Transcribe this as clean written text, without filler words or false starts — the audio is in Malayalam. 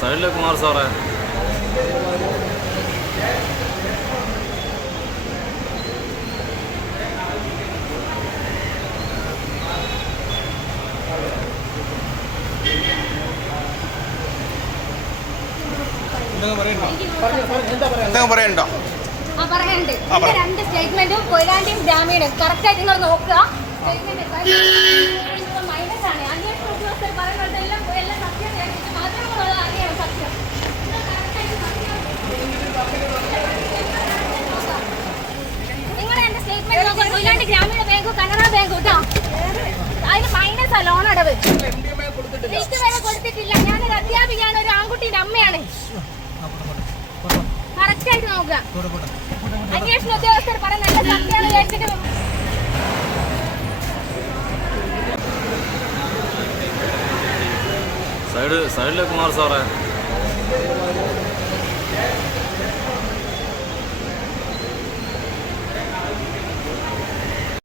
സൈഡിലെ കുമാർ സാറേ. പറയണ്ടോ? പറയാനുണ്ട്. രണ്ട് സ്റ്റേറ്റ്മെന്റും കൊയിലാണ്ടിയും ഗ്രാമീണും കറക്റ്റായിട്ട് നിങ്ങൾ നോക്കുക. മൈനസ് ആണ്. അന്വേഷണ ഉദ്യോഗസ്ഥർ പറയുന്നത് എല്ലാം സത്യം മാധ്യമങ്ങളുള്ള അറിയാം സത്യം. നിങ്ങൾ എന്റെ സ്റ്റേറ്റ്മെന്റ് നോക്കുക. കൊയിലാണ്ടി ഗ്രാമീണ ബാങ്കും കനറ ബാങ്കും കേട്ടോ. അതിന് മൈനസാ ലോൺ അടവ്. ലിസ്റ്റ് വരെ കൊടുത്തിട്ടില്ല. ഞാനൊരു അധ്യാപികയാണ്, ഒരു ആൺകുട്ടിയുടെ അമ്മയാണ്. കറക്റ്റായിട്ട് നോക്കുക. അന്വേഷണ ഉദ്യോഗസ്ഥർ പറയുന്നത് സത്യമാണ് വിചാരിച്ചിട്ട് സൈഡിലെ കുമാർ സാറേ.